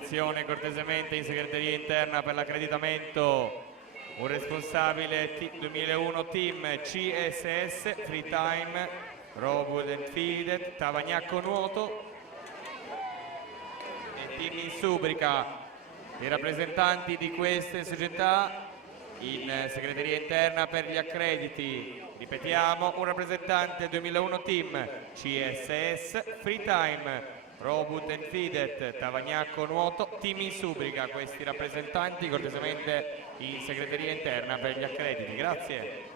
Attenzione cortesemente in segreteria interna per l'accreditamento. Un responsabile 2001 team CSS, Free Time, Rowood and Fided, Tavagnacco Nuoto e team in Subrica. I rappresentanti di queste società in segreteria interna per gli accrediti. Ripetiamo, un rappresentante 2001 team CSS, Free Time, Rowood and Fided, Tavagnacco Nuoto, team in Subrica. Questi rappresentanti cortesemente in segreteria interna per gli accrediti. Grazie.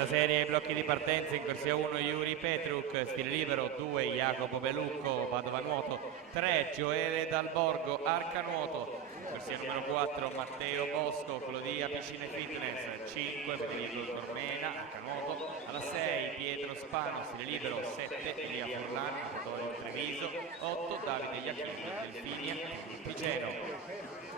Questa serie blocchi di partenza in corsia 1 Yuri Petruk, stile libero, 2 Jacopo Belucco, Padova Nuoto, 3 Gioele Dalborgo, Arca Nuoto, corsia numero 4 Matteo Bosco, Clodia Piscine Fitness, 5 Federico Cormena, Arca Nuoto, alla 6 Pietro Spano, stile libero, 7 Elia Forlani, Antonio Treviso, 8 Davide Iachini, Delfinia, Piceno.